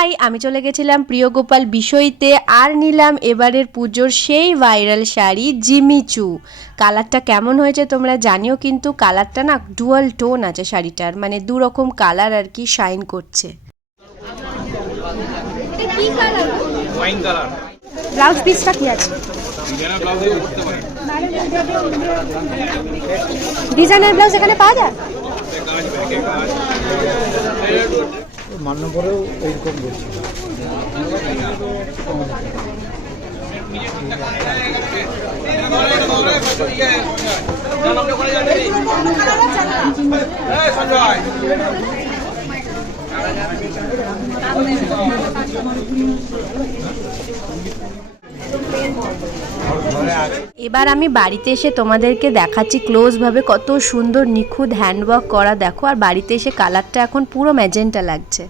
তাই আমি চলে গেছিলাম প্রিয় গোপাল বিষয়তে আর নিলাম এবারের পুজোর সেই ভাইরাল শাড়ি জিমিচু। কালারটা কেমন হয়েছে তোমরা জানিও, কিন্তু কালারটা না ডুয়াল টোন আছে শাড়িটার, মানে দু রকম কালার আর কি শাইন করছে। ব্লাউজ পিসটা কি আছে? ডিজাইনার ব্লাউজ এখানে পাওয়া যায়? মান্যবরেও এইরকম বলছি। এবার আমি বাড়িতে এসে তোমাদেরকে দেখাচ্ছি ক্লোজ ভাবে কত সুন্দর নিখুঁত হ্যান্ডওয়ার্ক করা, দেখো। আর বাড়িতে এসে কালারটা এখন পুরো ম্যাজেন্টা লাগছে।